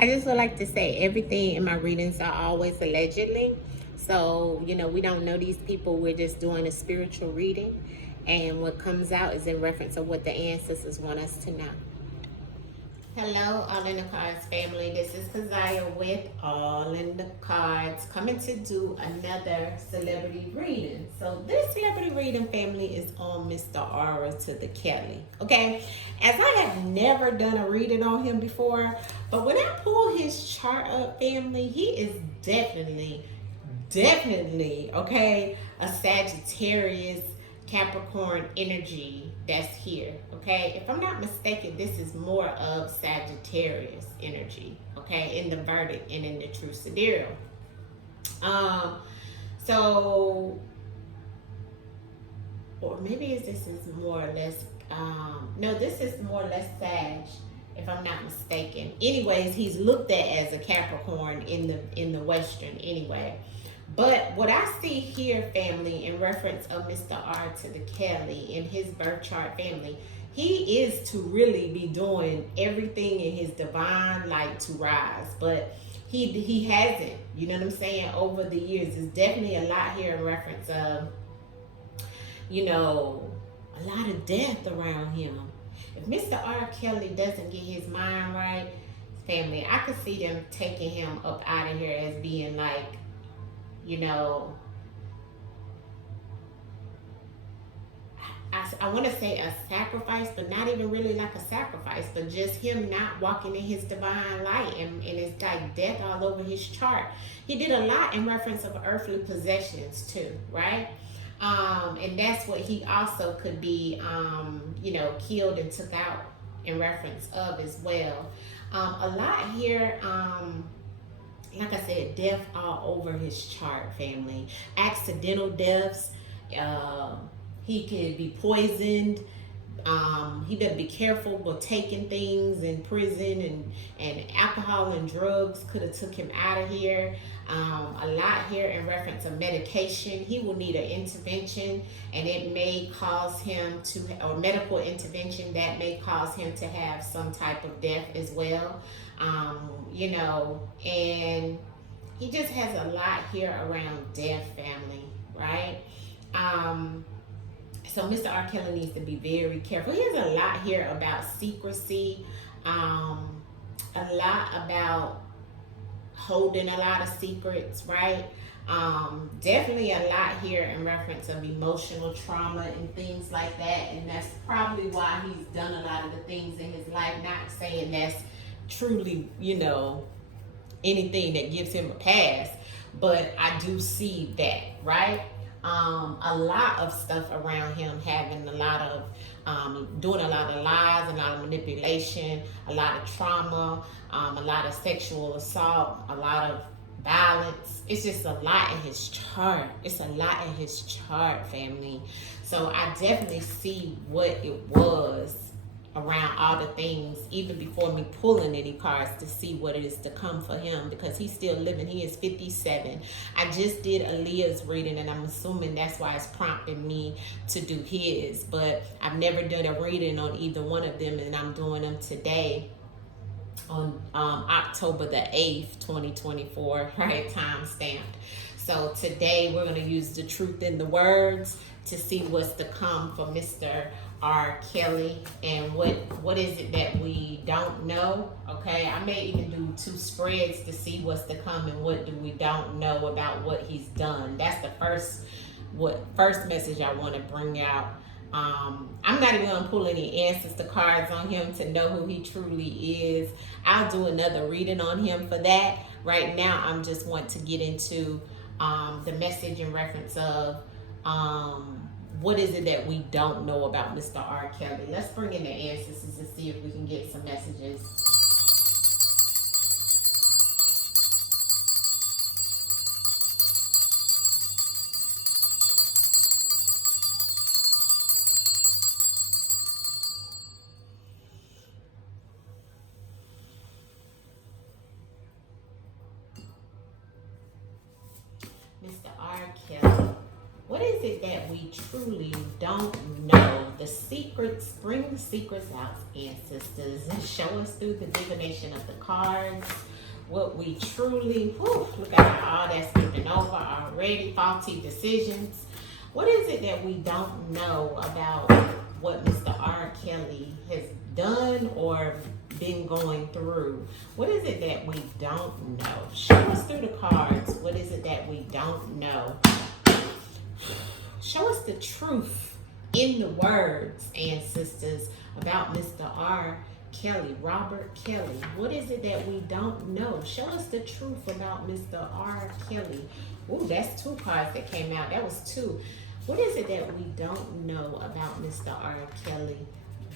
I just would like to say everything in my readings are always allegedly. So, we don't know these people. We're just doing a spiritual reading. And what comes out is in reference of what the ancestors want us to know. Hello, All in the Cards family. This is Kazaya with All in the Cards, coming to do another celebrity reading. So this celebrity reading, family, is on Mr. Aura to the Kelly. Okay, as I have never done a reading on him before, but when I pull his chart up, family, he is definitely, okay, a Sagittarius Capricorn energy that's here, okay? If I'm not mistaken, this is more of Sagittarius energy, okay, in the verdict and in the true sidereal. So, or maybe this is more or less, no, this is more or less Sag, if I'm not mistaken. Anyways, he's looked at as a Capricorn in the Western anyway. But what I see here, family, in reference of Mr. R to the Kelly in his birth chart, family, he is to really be doing everything in his divine light to rise. But he hasn't, you know what I'm saying, over the years. There's definitely a lot here in reference of, a lot of death around him. If Mr. R. Kelly doesn't get his mind right, family, I could see them taking him up out of here as being like, I want to say a sacrifice, but not even really like a sacrifice, but just him not walking in his divine light, and it's like death all over his chart. He did a lot in reference of earthly possessions too, right? And that's what he also could be, killed and took out in reference of as well. A lot here, like I said, death all over his chart, family. Accidental deaths. He could be poisoned. He better be careful with taking things in prison, and alcohol and drugs could have took him out of here. A lot here in reference of medication. He will need an intervention, and it may cause him to, or medical intervention that may cause him to have some type of death as well. And he just has a lot here around death, family, right? So Mr. R. Kelly needs to be very careful. He has a lot here about secrecy, a lot about holding a lot of secrets, right? Definitely a lot here in reference of emotional trauma and things like that. And that's probably why he's done a lot of the things in his life. Not saying that's truly, anything that gives him a pass, but I do see that, right? A lot of stuff around him, having a lot of doing a lot of lies, a lot of manipulation, a lot of trauma, a lot of sexual assault, a lot of violence. It's just a lot in his chart. It's a lot in his chart, family. So I definitely see what it was around all the things, even before me pulling any cards, to see what it is to come for him, because he's still living. He is 57. I just did Aaliyah's reading, and I'm assuming that's why it's prompting me to do his, but I've never done a reading on either one of them, and I'm doing them today on October the 8th, 2024, right, time stamped. So today we're going to use the truth in the words to see what's to come for Mr. R. Kelly, and what is it that we don't know. Okay, I may even do two spreads to see what's to come and what do we don't know about what he's done. That's the first message I want to bring out. I'm not even gonna pull any answers to cards on him to know who he truly is. I'll do another reading on him for that. Right now I'm just want to get into the message in reference of what is it that we don't know about Mr. R. Kelly. Let's bring in the ancestors and see if we can get some messages. Mr. R. Kelly, what is it that we truly don't know? The secrets, bring the secrets out, ancestors, and show us through the divination of the cards. what we truly, look at all that's skipping over already, faulty decisions. What is it that we don't know about what Mr. R. Kelly has done or been going through? What is it that we don't know? Show us through the cards. What is it that we don't know? Show us the truth in the words, ancestors, about Mr. R. Kelly, Robert Kelly. What is it that we don't know? Show us the truth about Mr. R. Kelly. Ooh, that's 2 cards that came out. That was 2. What is it that we don't know about Mr. R. Kelly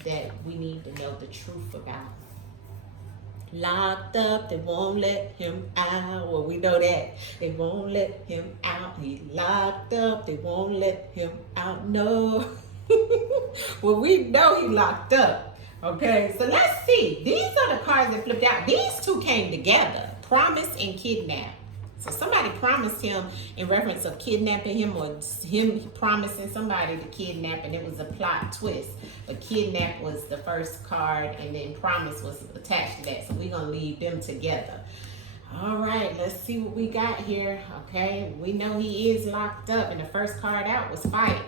that we need to know the truth about? Locked up, they won't let him out. Well, we know that. They won't let him out. He locked up, they won't let him out. No. Well, we know he locked up. Okay, so let's see. These are the cards that flipped out. These 2 came together. Promise and kidnap. So somebody promised him in reference of kidnapping him, or him promising somebody to kidnap, and it was a plot twist. But kidnap was the first card, and then promise was attached to that. So we're going to leave them together. All right, let's see what we got here. Okay, we know he is locked up, and the first card out was fight.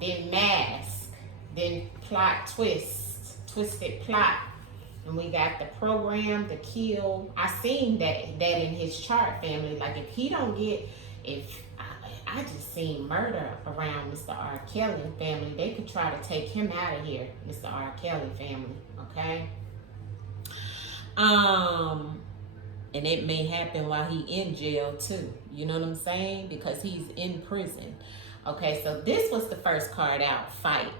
Then mask. Then plot twist. Twisted plot. And we got the program, the kill. I seen that in his chart, family. Like if he don't get, I just seen murder around Mr. R. Kelly, family. They could try to take him out of here, Mr. R. Kelly, family. Okay. And it may happen while he in jail too. You know what I'm saying? Because he's in prison. Okay, so this was the first card out, fight.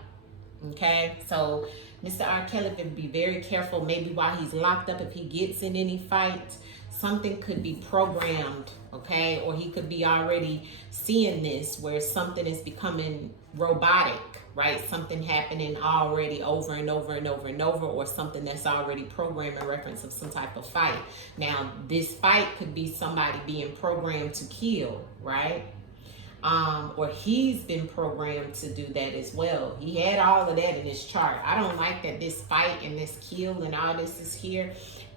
Okay, so Mr. R. Kelly could be very careful. Maybe while he's locked up, if he gets in any fight, something could be programmed, okay? Or he could be already seeing this where something is becoming robotic, right? Something happening already over and over and over and over, or something that's already programmed in reference of some type of fight. Now, this fight could be somebody being programmed to kill, right? Or he's been programmed to do that as well. He had all of that in his chart. I don't like that this fight and this kill and all this is here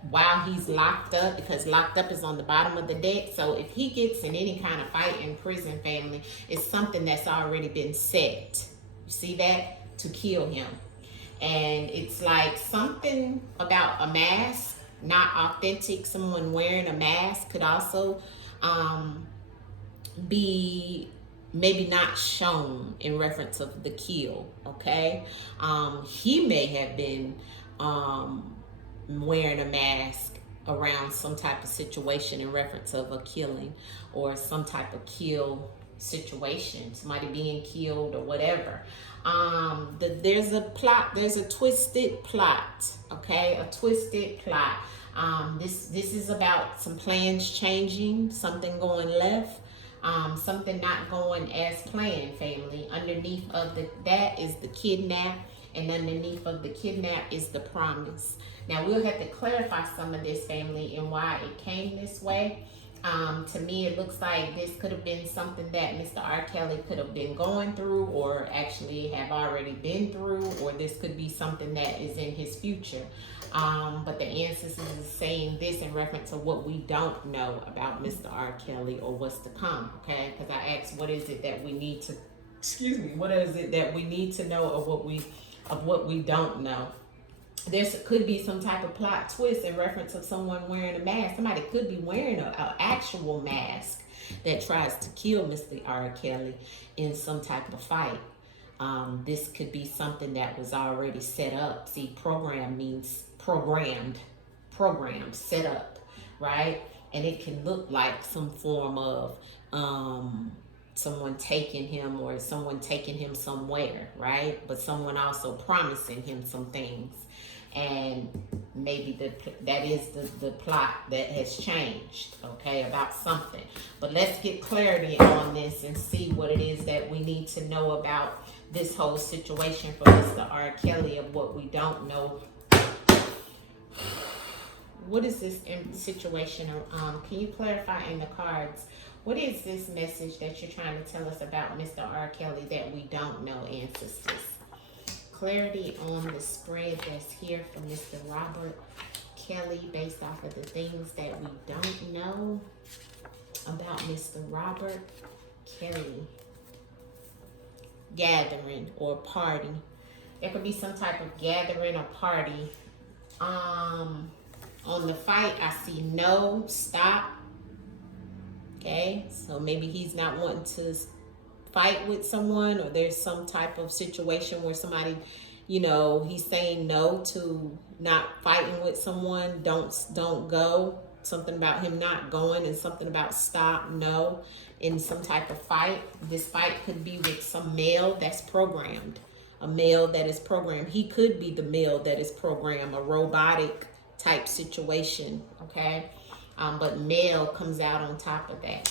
while he's locked up, because locked up is on the bottom of the deck. So if he gets in any kind of fight in prison, family, it's something that's already been set. You see that? To kill him. And it's like something about a mask, not authentic. Someone wearing a mask could also be maybe not shown in reference of the kill, okay? He may have been wearing a mask around some type of situation in reference of a killing or some type of kill situation, somebody being killed or whatever. There's a plot, there's a twisted plot, okay? A twisted plot. This is about some plans changing, something going left. Something not going as planned, family. Underneath of that is the kidnap, and underneath of the kidnap is the promise. Now we'll have to clarify some of this, family, and why it came this way. To me, it looks like this could have been something that Mr. R. Kelly could have been going through, or actually have already been through, or this could be something that is in his future. But the ancestors is saying this in reference to what we don't know about Mr. R. Kelly or what's to come, okay? Because I asked, what is it that we need to, what is it that we need to know of what we don't know? There could be some type of plot twist in reference of someone wearing a mask. Somebody could be wearing an actual mask that tries to kill Mr. R. Kelly in some type of fight. This could be something that was already set up. See, program means programmed, set up, right? And it can look like some form of someone taking him, or someone taking him somewhere, right? But someone also promising him some things. And maybe that is the plot that has changed, okay, about something. But let's get clarity on this and see what it is that we need to know about this whole situation for Mr. R. Kelly, of what we don't know. What is this situation? Can you clarify in the cards? What is this message that you're trying to tell us about Mr. R. Kelly that we don't know, ancestors? Clarity on the spread that's here for Mr. Robert Kelly based off of the things that we don't know about Mr. Robert Kelly. Gathering or party. There could be some type of gathering or party. On the fight, I see no, stop. Okay, so maybe he's not wanting to fight with someone, or there's some type of situation where somebody, you know, he's saying no to not fighting with someone. Don't go. Something about him not going, and something about stop, no, in some type of fight. This fight could be with some male that's programmed. A male that is programmed. He could be the male that is programmed, a robotic type situation, okay? But male comes out on top of that.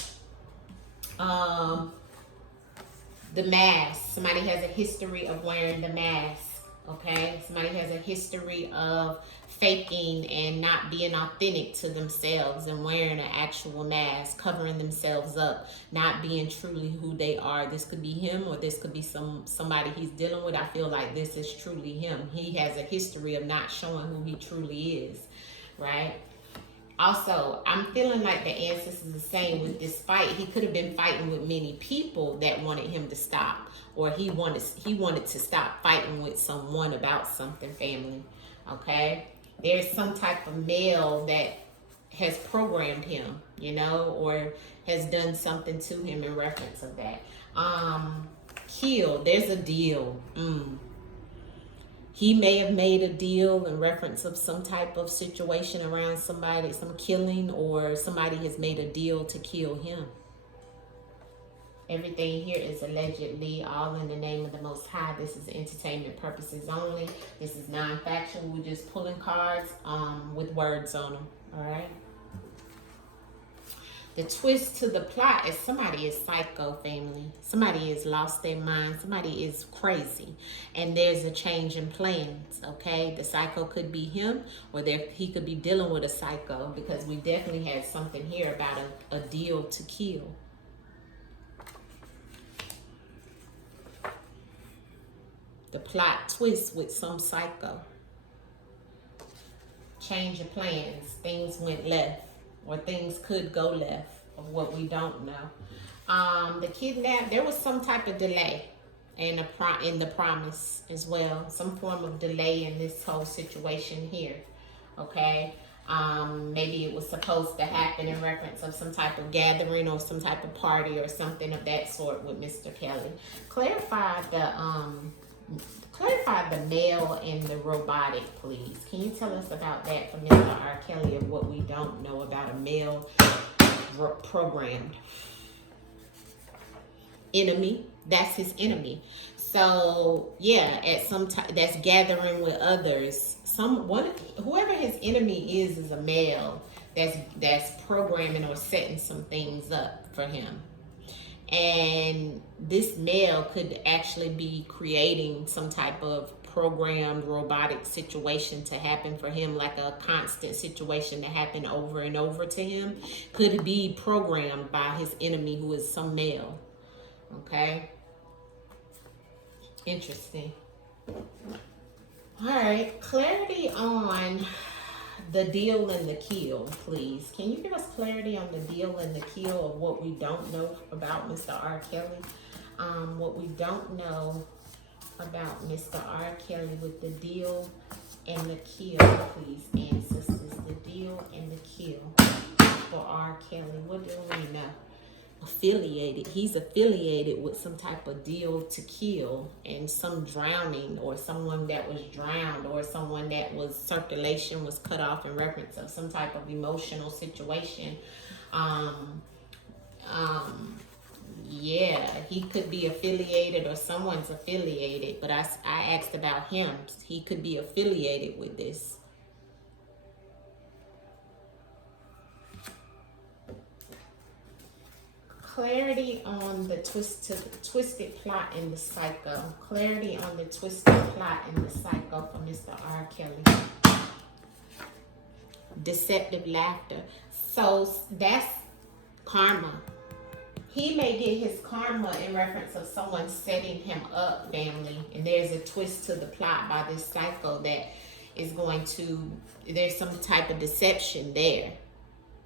The mask. Somebody has a history of wearing the mask, okay? Somebody has a history of faking and not being authentic to themselves and wearing an actual mask, covering themselves up, not being truly who they are. This could be him, or this could be somebody he's dealing with. I feel like this is truly him. He has a history of not showing who he truly is, right? Also, I'm feeling like the ancestors are saying with this fight, he could have been fighting with many people that wanted him to stop, or he wanted to stop fighting with someone about something, family, okay? There's some type of male that has programmed him, you know, or has done something to him in reference of that. Kill, there's a deal. He may have made a deal in reference of some type of situation around somebody, some killing, or somebody has made a deal to kill him. Everything here is allegedly, all in the name of the Most High. This is entertainment purposes only. This is non-factual. We're just pulling cards with words on them, all right? The twist to the plot is somebody is psycho, family. Somebody has lost their mind. Somebody is crazy. And there's a change in plans, okay? The psycho could be him, or he could be dealing with a psycho, because we definitely had something here about a deal to kill. The plot twists with some psycho. Change of plans. Things went left, or things could go left, of what we don't know. The kidnap, there was some type of delay in the promise as well. Some form of delay in this whole situation here, okay? Maybe it was supposed to happen in reference of some type of gathering or some type of party or something of that sort with Mr. Kelly. Clarify the male and the robotic, please. Can you tell us about that for Mr. R. Kelly, of what we don't know about a male programmed enemy? That's his enemy. So yeah, at some time that's gathering with others. Whoever his enemy is a male that's programming or setting some things up for him. And this male could actually be creating some type of programmed robotic situation to happen for him, like a constant situation to happen over and over to him. Could be programmed by his enemy, who is some male. Okay? Interesting. All right, clarity on the deal and the kill, please. Can you give us clarity on the deal and the kill of what we don't know about Mr. R. Kelly? What we don't know about Mr. R. Kelly with the deal and the kill, please, ancestors. The deal and the kill for R. Kelly. What do we know? Affiliated. He's affiliated with some type of deal to kill, and some drowning, or someone that was drowned, or someone that was circulation was cut off in reference of some type of emotional situation. Yeah, he could be affiliated, or someone's affiliated, but I asked about him. He could be affiliated with this. Clarity on the twisted plot in the psycho. Clarity on the twisted plot in the psycho for Mr. R. Kelly. Deceptive laughter. So that's karma. He may get his karma in reference of someone setting him up, family. And there's a twist to the plot by this psycho that is going to, there's some type of deception there.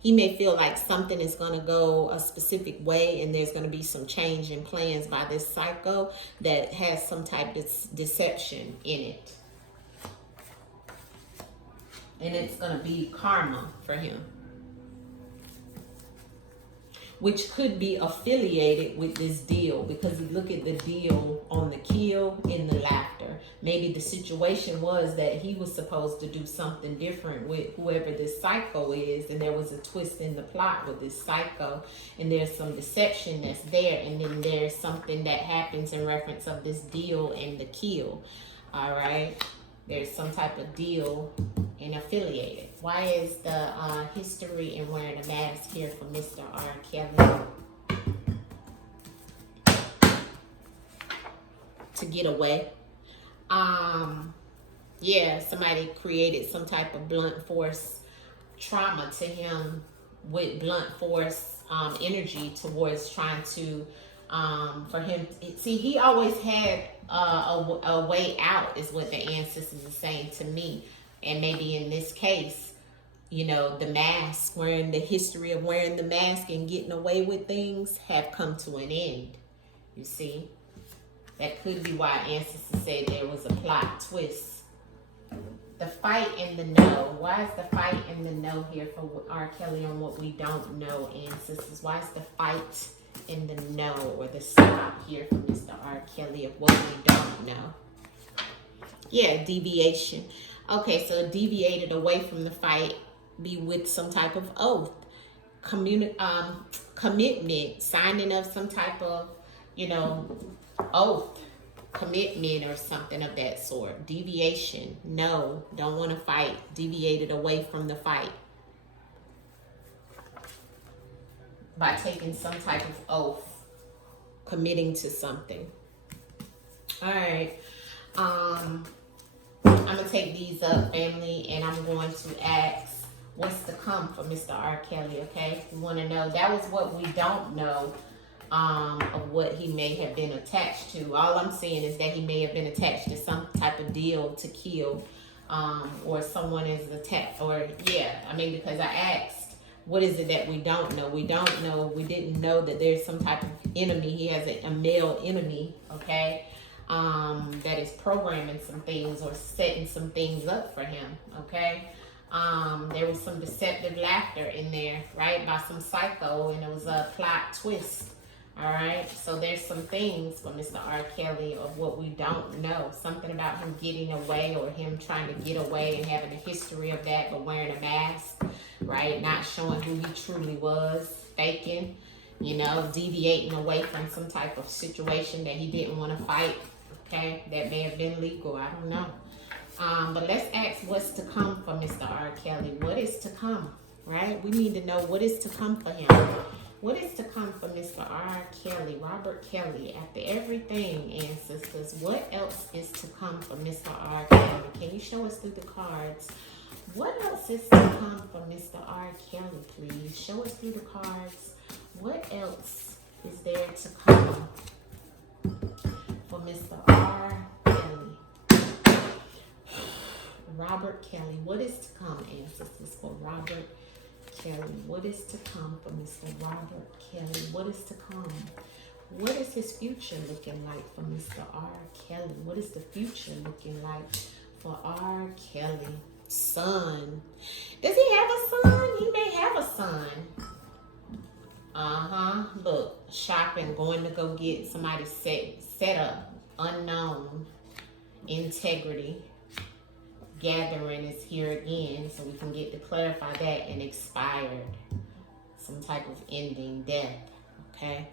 He may feel like something is going to go a specific way and there's going to be some change in plans by this psycho that has some type of deception in it. And it's going to be karma for him, which could be affiliated with this deal, because you look at the deal on the kill in the laughter. Maybe the situation was that he was supposed to do something different with whoever this psycho is, and there was a twist in the plot with this psycho, and there's some deception that's there, and then there's something that happens in reference of this deal and the kill. All right, there's some type of deal and affiliated. Why is the history and wearing a mask here for Mr. R. Kelly? To get away. Yeah, somebody created some type of blunt force trauma to him with blunt force energy towards trying to, for him, see, he always had a way out, is what the ancestors are saying to me. And maybe in this case, you know, the mask, the history of wearing the mask and getting away with things have come to an end. You see? That could be why ancestors say there was a plot twist. The fight and the no. Why is the fight and the no here for R. Kelly on what we don't know, ancestors? Why is the fight and the no, or the stop here for Mr. R. Kelly of what we don't know? Yeah, deviation. Okay, so deviated away from the fight, be with some type of oath, commitment, signing of some type of, you know, oath, commitment or something of that sort. Deviation, no, don't want to fight, deviated away from the fight by taking some type of oath, committing to something. All right, I'm gonna take these up, family, and I'm going to ask what's to come for Mr. R. Kelly. Okay, we want to know. That was what we don't know of what he may have been attached to. All I'm seeing is that he may have been attached to some type of deal to kill, or someone is attached, or yeah, I mean, because I asked, what is it that we don't know? We don't know. We didn't know that there's some type of enemy. He has a male enemy. Okay. That is programming some things or setting some things up for him, okay? There was some deceptive laughter in there, right, by some psycho, and it was a plot twist, all right? So there's some things for Mr. R. Kelly of what we don't know, something about him getting away or him trying to get away and having a history of that, but wearing a mask, right, not showing who he truly was, faking, you know, deviating away from some type of situation that he didn't want to fight. Okay, that may have been legal. I don't know. But let's ask what's to come for Mr. R. Kelly. What is to come, right? We need to know what is to come for him. What is to come for Mr. R. Kelly, Robert Kelly? After everything, ancestors, what else is to come for Mr. R. Kelly? Can you show us through the cards? What else is to come for Mr. R. Kelly, please? Show us through the cards. What else is there to come for Mr. R. Kelly? Robert Kelly. What is to come, ancestors, for Robert Kelly? What is to come for Mr. Robert Kelly? What is to come? What is his future looking like for Mr. R. Kelly? What is the future looking like for R. Kelly? Son. Does he have a son? He may have a son. Look, shopping, going to go get somebody set up, unknown, integrity, gathering is here again, so we can get to clarify that, and expired, some type of ending, death, okay?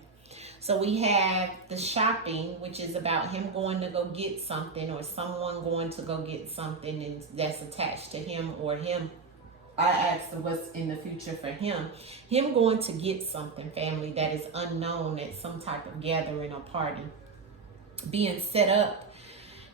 So we have the shopping, which is about him going to go get something, or someone going to go get something and that's attached to him or him. I asked what's in the future for him. Him going to get something, family, that is unknown at some type of gathering or party. Being set up,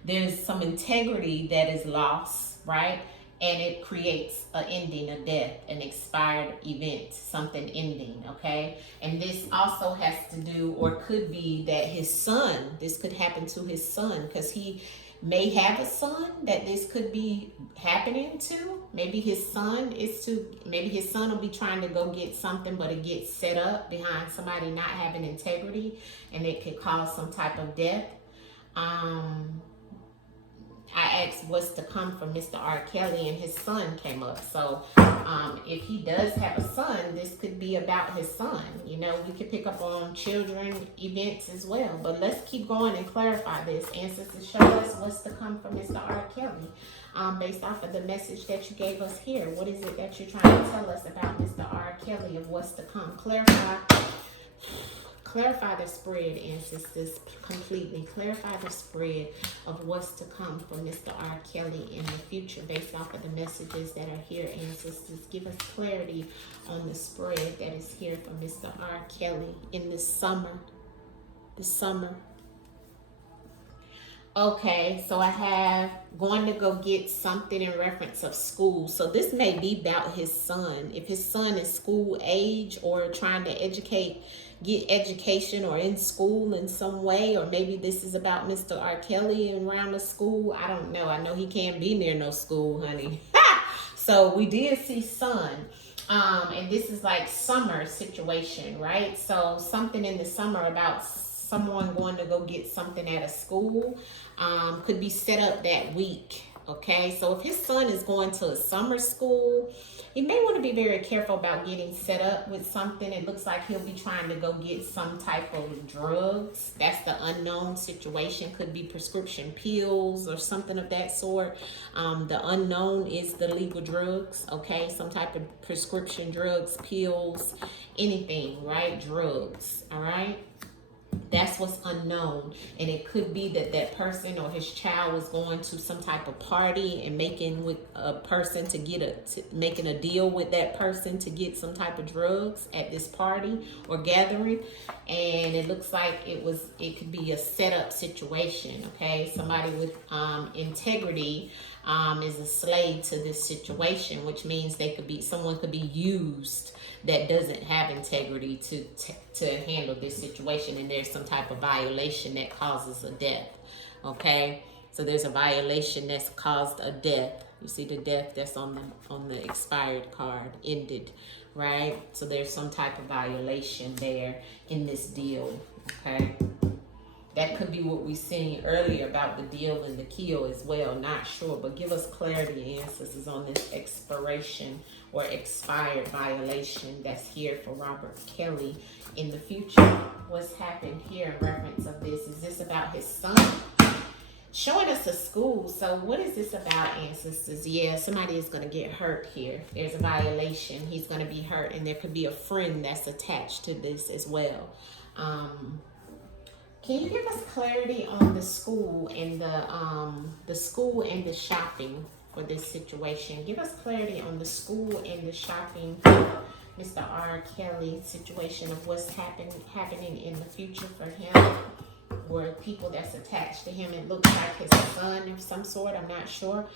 there's some integrity that is lost, right? And it creates an ending, a death, an expired event, something ending, okay? And this also has to do, or could be, that his son, this could happen to his son, because he may have a son that this could be happening to. Maybe his son will be trying to go get something, but it gets set up behind somebody not having integrity, and it could cause some type of death. I asked what's to come from Mr. R. Kelly, and his son came up. So if he does have a son, this could be about his son. You know, we could pick up on children events as well. But let's keep going and clarify this. Ancestors, show us what's to come from Mr. R. Kelly based off of the message that you gave us here. What is it that you're trying to tell us about Mr. R. Kelly of what's to come? Clarify the spread, ancestors, completely. Clarify the spread of what's to come from Mr. R. Kelly in the future based off of the messages that are here, ancestors. Give us clarity on the spread that is here from Mr. R. Kelly in the summer. The summer. Okay, so I have going to go get something in reference of school. So this may be about his son. If his son is school age or trying to get education or in school in some way, or maybe this is about Mr. R. Kelly and around the school. I don't know. I know he can't be near no school, honey. So we did see son. And this is like summer situation, right? So something in the summer about someone going to go get something at a school could be set up that week. Okay, so if his son is going to a summer school, he may want to be very careful about getting set up with something. It looks like he'll be trying to go get some type of drugs. That's the unknown situation. Could be prescription pills or something of that sort. The unknown is the legal drugs, okay? Some type of prescription drugs, pills, anything, right? Drugs, all right? That's what's unknown. And it could be that that person or his child is going to some type of party and making with a person making a deal with that person to get some type of drugs at this party or gathering. And it looks like it could be a setup situation. Okay, somebody with integrity is a slave to this situation, which means someone could be used that doesn't have integrity to handle this situation, and there's some type of violation that causes a death. Okay, so there's a violation that's caused a death. You see the death that's on the expired card, ended, right? So there's some type of violation there in this deal. Okay, that could be what we seen earlier about the deal and the kill as well. Not sure, but give us clarity, ancestors, on this expiration or expired violation that's here for Robert Kelly in the future. What's happened here in reference of this? Is this about his son? Showing us a school. So what is this about, ancestors? Yeah, somebody is going to get hurt here. There's a violation. He's going to be hurt, and there could be a friend that's attached to this as well. Can you give us clarity on the school and the shopping for this situation? Give us clarity on the school and the shopping, Mr. R. Kelly situation of what's happening in the future for him, or people that's attached to him. It looks like his son of some sort. I'm not sure.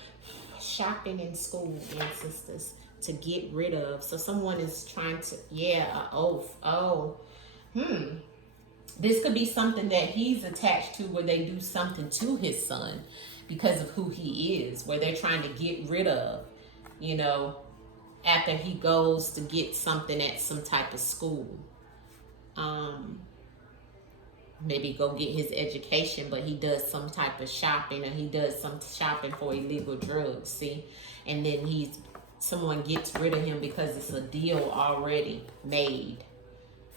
Shopping in school, ancestors, to get rid of. So someone is trying to, an oath. This could be something that he's attached to, where they do something to his son because of who he is, where they're trying to get rid of, after he goes to get something at some type of school. Maybe go get his education, but he does some type of shopping, or he does some shopping for illegal drugs, see? And then someone gets rid of him because it's a deal already made,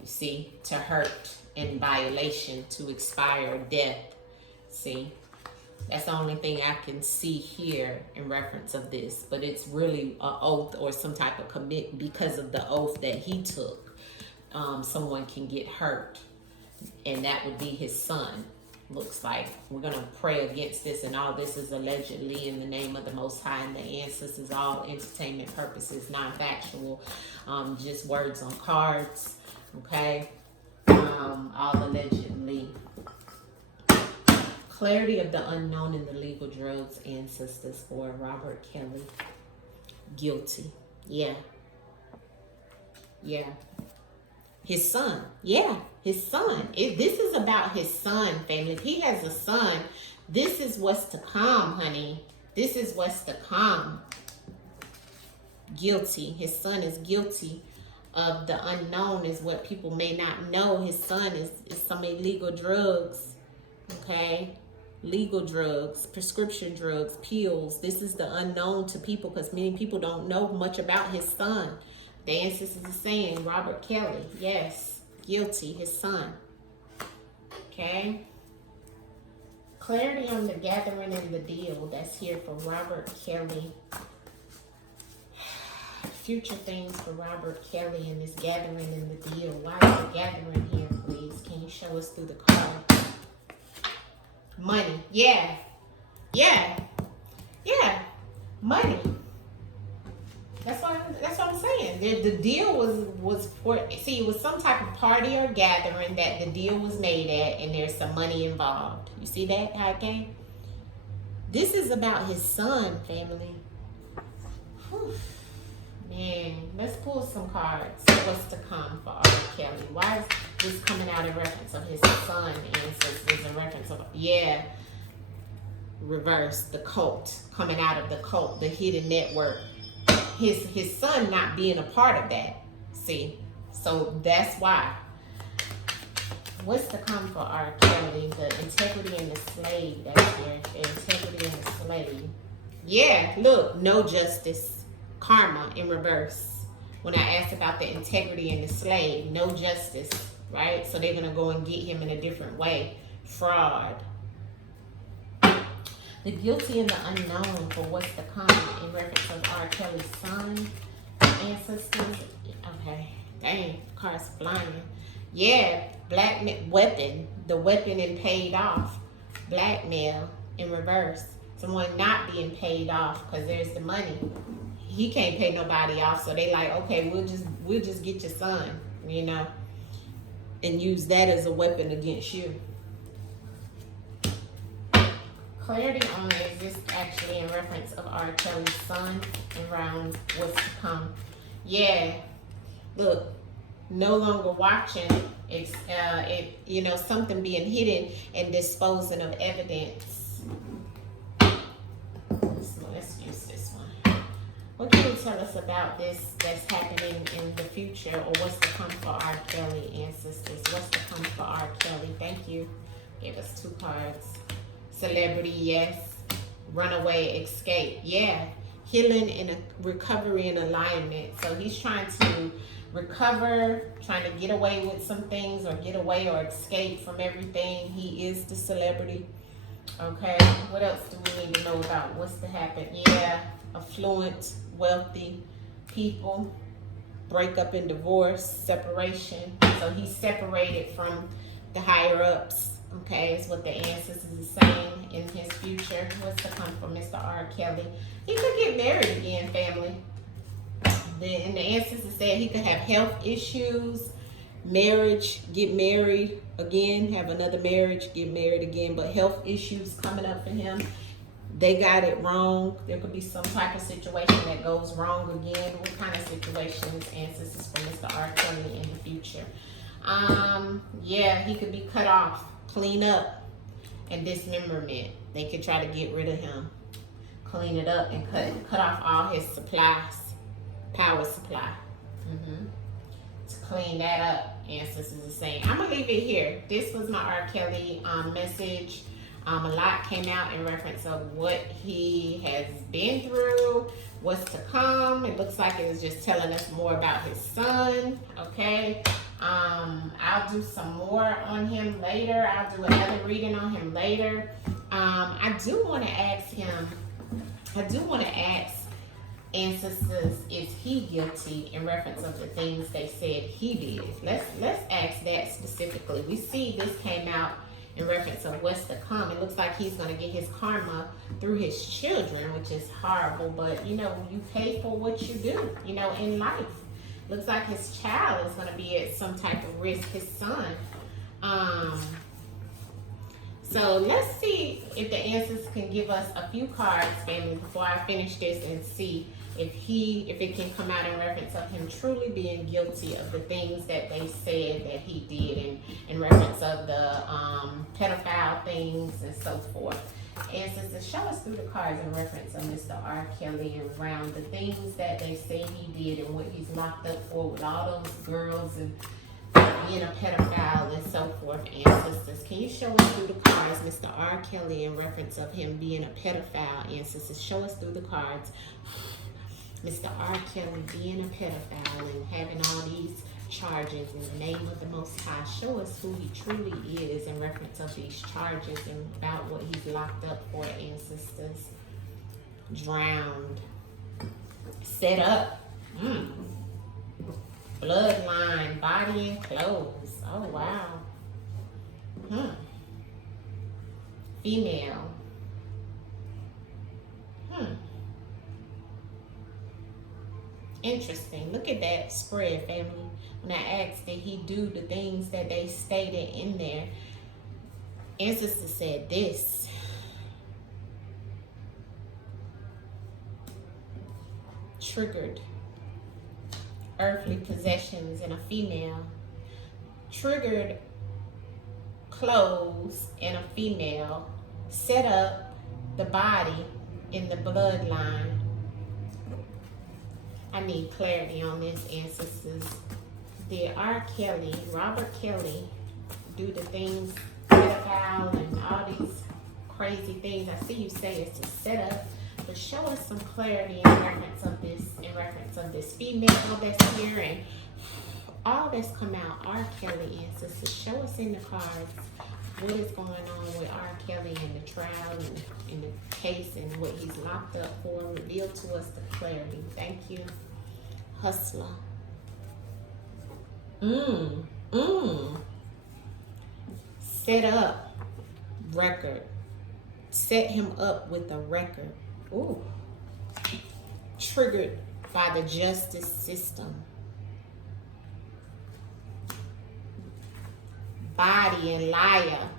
you see, to hurt in violation, to expire death. See, that's the only thing I can see here in reference of this, but it's really an oath or some type of commit because of the oath that he took. Someone can get hurt, and that would be his son. Looks like we're going to pray against this, and all this is allegedly in the name of the Most High and the ancestors, all entertainment purposes, non-factual, just words on cards. Okay, all allegedly. Clarity of the unknown in the legal drugs, ancestors, for Robert Kelly. Guilty. Yeah. His son. Yeah, his son. This is about his son, family. If he has a son This is what's to come, honey. This is what's to come. Guilty. His son is guilty of the unknown, is what people may not know. His son is some illegal drugs, okay? Legal drugs, prescription drugs, pills. This is the unknown to people because many people don't know much about his son. The ancestors are saying Robert Kelly, yes, guilty, his son. Okay. Clarity on the gathering and the deal that's here for Robert Kelly. Future things for Robert Kelly and this gathering and the deal. Why is the gathering here, please? Can you show us through the card? Money. Yeah. Yeah. Yeah. Money. That's what I'm saying. The deal was for, see, it was some type of party or gathering that the deal was made at, and there's some money involved. You see that, how it came? This is about his son, family. Whew. Man, let's pull some cards. What's to come for R. Kelly? Why is this coming out in reference of his son ancestors, in reference of, yeah, reverse, the cult, coming out of the cult, the hidden network. His son not being a part of that, see? So that's why. What's to come for R. Kelly? The integrity and the slave, that's here. The integrity and the slave. Yeah, look, no justice. Karma in reverse. When I asked about the integrity and the slave, no justice, right? So they're going to go and get him in a different way. Fraud. The guilty and the unknown for what's to come in reference of R. Kelly's son, ancestors. Okay, dang, car's flying. Yeah, blackmail, weapon. The weapon and paid off. Blackmail in reverse. Someone not being paid off because there's the money. He can't pay nobody off, so they like, okay, we'll just get your son, you know, and use that as a weapon against you. Clarity on, is this actually in reference of R. Kelly's son and around what's to come? Yeah, look, no longer watching, it's you know, something being hidden and disposing of evidence. Let's use this one. What can you tell us about this that's happening in the future, or what's to come for R. Kelly ancestors? What's to come for R. Kelly? Thank you. Gave us 2 cards. Celebrity, yes. Runaway, escape, yeah. Healing and a recovery and alignment. So he's trying to recover, trying to get away with some things, or get away or escape from everything. He is the celebrity. Okay, what else do we need to know about what's to happen? Yeah, affluent, wealthy people, breakup and divorce, separation. So he's separated from the higher ups. Okay, is what the ancestors is saying in his future. What's to come from Mr. R. Kelly? He could get married again, family. And the ancestors said he could have health issues, marriage, get married again, have another marriage, get married again, but health issues coming up for him. They got it wrong. There could be some type of situation that goes wrong again. What kind of situations, ancestors, for Mr. R. Kelly in the future? Yeah, he could be cut off, clean up, and dismemberment. They could try to get rid of him, clean it up, and cut off all his supplies, power supply. To clean that up, ancestors are saying. I'm gonna leave it here. This was my R. Kelly message. A lot came out in reference of what he has been through, what's to come. It looks like it was just telling us more about his son. Okay. I'll do some more on him later. I'll do another reading on him later. I do want to ask ancestors, is he guilty in reference of the things they said he did? Let's ask that specifically. We see this came out in reference of what's to come. It looks like he's going to get his karma through his children, which is horrible, but you know, you pay for what you do, you know, in life. Looks like his child is going to be at some type of risk, his son. So let's see if the ancestors can give us a few cards, family, before I finish this, and see if it can come out in reference of him truly being guilty of the things that they said that he did, and in reference of the pedophile things and so forth. Ancestors, show us through the cards in reference of Mr. R. Kelly and around the things that they say he did and what he's locked up for with all those girls and being a pedophile and so forth. Ancestors, can you show us through the cards Mr. R. Kelly in reference of him being a pedophile? Ancestors, show us through the cards Mr. R. Kelly being a pedophile and having all these charges in the name of the Most High. Show us who he truly is in reference of these charges and about what he's locked up for. Ancestors, drowned, set up, bloodline, body and clothes. Oh wow. Female. Interesting. Look at that spread, family. When I asked, did he do the things that they stated in there? Ancestor said this. Triggered earthly possessions in a female. Triggered clothes in a female. Set up the body in the bloodline. I need clarity on this, ancestors. Did R. Kelly, Robert Kelly, do the things, pedophile and all these crazy things? I see you say it's a setup, but show us some clarity in reference of this female that's here and all that's come out. R. Kelly, ancestors, show us in the cards what is going on with R. Kelly and the trial and in the case and what he's locked up for. Reveal to us the clarity. Thank you. Hustler. Set up record. Set him up with a record. Ooh. Triggered by the justice system. Body and liar.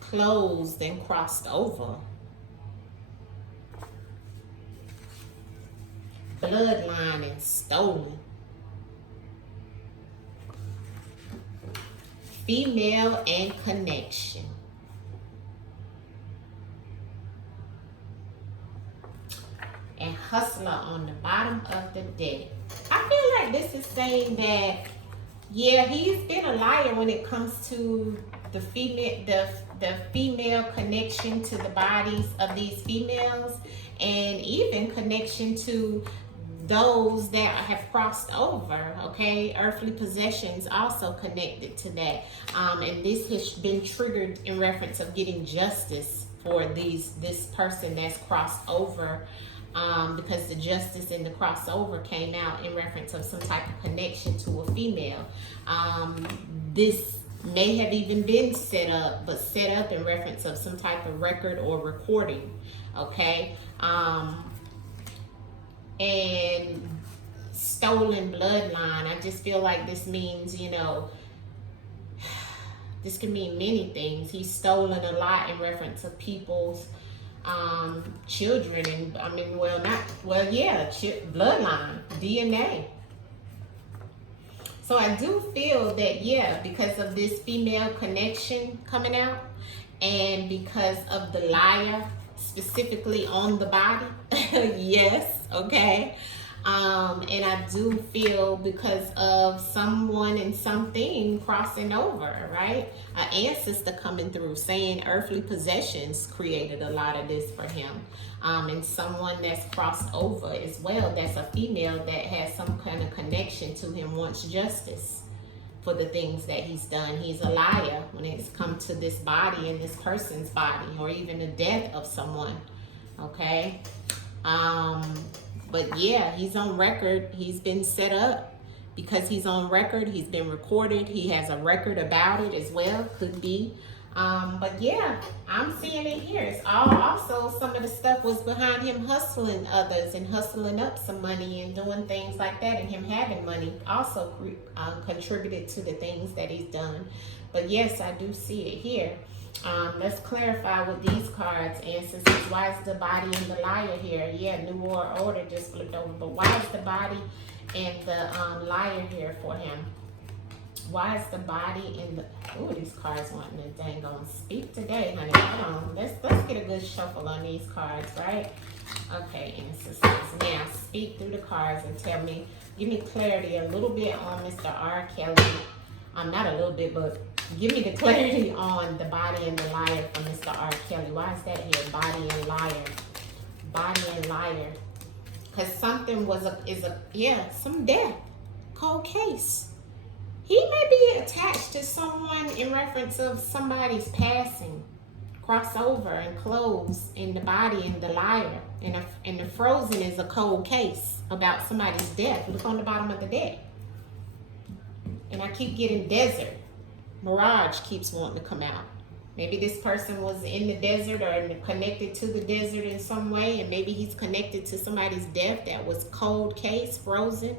Closed and crossed over. Bloodline and stolen. Female and connection. And hustler on the bottom of the deck. I feel like this is saying that, yeah, he's been a liar when it comes to the female connection to the bodies of these females, and even connection to those that have crossed over. Okay, earthly possessions also connected to that, and this has been triggered in reference of getting justice for this person that's crossed over. Because the justice in the crossover came out in reference of some type of connection to a female. This may have even been set up, but set up in reference of some type of record or recording, okay? And stolen bloodline, I just feel like this means, you know, this can mean many things. He's stolen a lot in reference of people's children, and bloodline, DNA. So I do feel that, yeah, because of this female connection coming out, and because of the liar specifically on the body, yes, okay. And I do feel because of someone and something crossing over, right? An ancestor coming through saying earthly possessions created a lot of this for him. And someone that's crossed over as well, that's a female that has some kind of connection to him, wants justice for the things that he's done. He's a liar when it's come to this body and this person's body, or even the death of someone, okay? But yeah, he's on record. He's been set up. Because he's on record, he's been recorded. He has a record about it as well, could be. But yeah, I'm seeing it here. It's all also some of the stuff was behind him hustling others and hustling up some money and doing things like that, and him having money also contributed to the things that he's done. But yes, I do see it here. Let's clarify with these cards, ancestors. Why is the body and the liar here? Yeah, New World Order just flipped over. But why is the body and the liar here for him? Why is the body in the... Oh, these cards wanting to dang on speak today, honey. Hold on. Let's get a good shuffle on these cards, right? Okay, ancestors. Now, speak through the cards and tell me, give me clarity a little bit on Mr. R. Kelly. Not a little bit, but give me the clarity on the body and the liar for Mr. R. Kelly. Why is that here? Body and liar. Body and liar. Because something some death. Cold case. He may be attached to someone in reference of somebody's passing. Crossover and close in the body and the liar. And the frozen is a cold case about somebody's death. Look on the bottom of the deck. And I keep getting desert. Mirage keeps wanting to come out. Maybe this person was in the desert or connected to the desert in some way. And maybe he's connected to somebody's death that was cold case, frozen,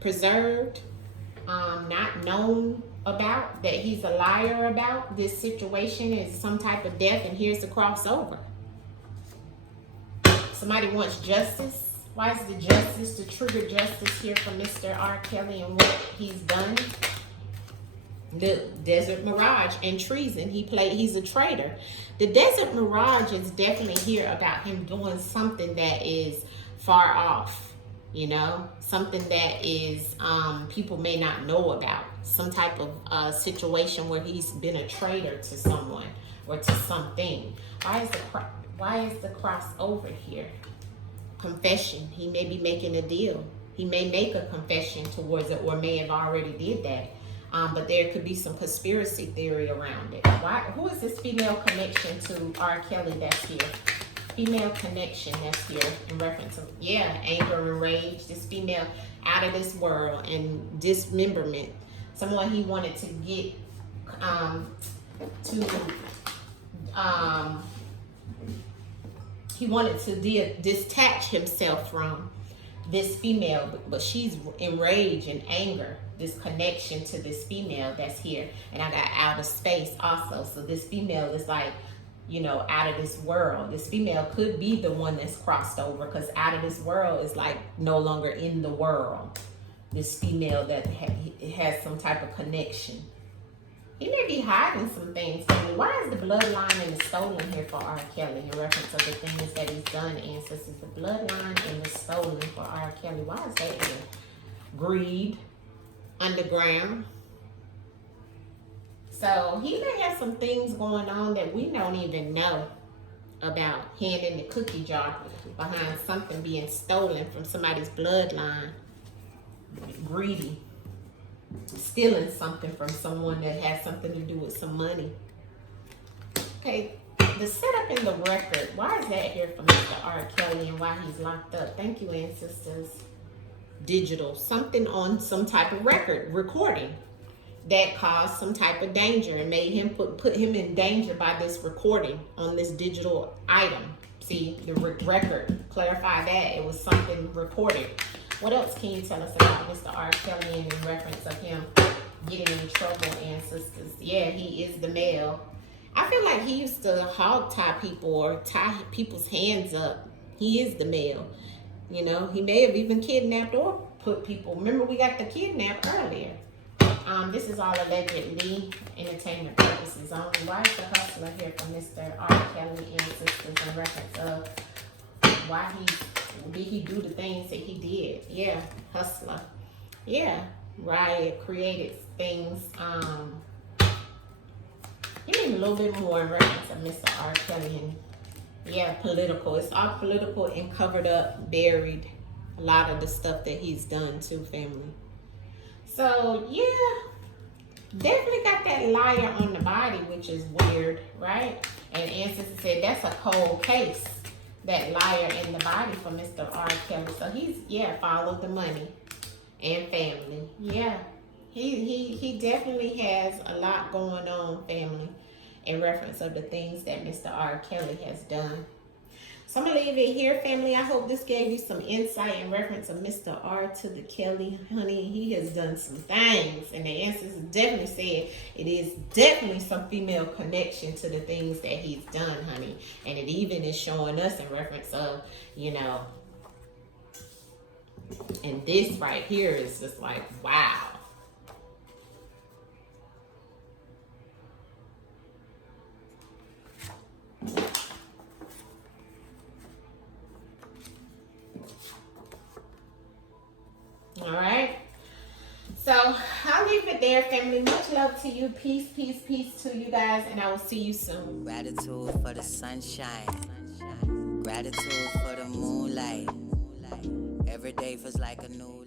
preserved. Not known about, that he's a liar about. This situation is some type of death, and here's the crossover. Somebody wants justice. Why is the justice, the trigger justice here for Mr. R. Kelly and what he's done? The Desert Mirage and treason. He's a traitor. The Desert Mirage is definitely here about him doing something that is far off. You know, something that is people may not know about, some type of situation where he's been a traitor to someone or to something. Why is the crossover here? Confession. He may be making a deal. He may make a confession towards it, or may have already did that. But there could be some conspiracy theory around it. Who is this female connection to R. Kelly that's here? Female connection that's here in reference to, anger and rage. This female out of this world and dismemberment. Someone he wanted to get he wanted to detach himself from this female, but she's enraged and anger. This connection to this female that's here. And I got out of space also. So this female is like, you know, out of this world. This female could be the one that's crossed over, because out of this world is like no longer in the world. This female that has some type of connection. He may be hiding some things. Why is the bloodline and the stolen here for R. Kelly in reference to the things that he's done, ancestors? The bloodline and the stolen for R. Kelly. Why is that here? Greed, underground. So he may have some things going on that we don't even know about. Hand in the cookie jar behind something being stolen from somebody's bloodline. Greedy. Stealing something from someone that has something to do with some money. Okay, the setup in the record. Why is that here for Mr. R. Kelly and why he's locked up? Thank you, ancestors. Digital. Something on some type of recording. That caused some type of danger and made him put him in danger by this recording on this digital item. See, the record, clarify that it was something recorded. What else can you tell us about Mr. R. Kelly in reference of him getting in trouble, ancestors? Yeah, he is the male. I feel like he used to hog tie people or tie people's hands up. He is the male. You know, he may have even kidnapped or put people. Remember, we got the kidnap earlier. This is all allegedly entertainment purposes only. Why is the hustler here for Mr. R. Kelly and sisters in reference of why did he do the things that he did? Yeah, hustler. Yeah, riot, created things. Give me a little bit more in reference of Mr. R. Kelly and yeah, political. It's all political and covered up, buried. A lot of the stuff that he's done too, family. So, yeah, definitely got that liar on the body, which is weird, right? And ancestor said that's a cold case, that liar in the body for Mr. R. Kelly. So he's, followed the money and family. Yeah, he definitely has a lot going on, family, in reference of the things that Mr. R. Kelly has done. So I'm going to leave it here, family. I hope this gave you some insight in reference of Mr. R. to the Kelly. Honey, he has done some things. And the answers definitely said it is definitely some female connection to the things that he's done, honey. And it even is showing us in reference of, you know, and this right here is just like, wow. All right. So I'll leave it there, family. Much love to you. Peace, peace, peace to you guys, and I will see you soon. Gratitude for the sunshine. Gratitude for the moonlight. Every day feels like a new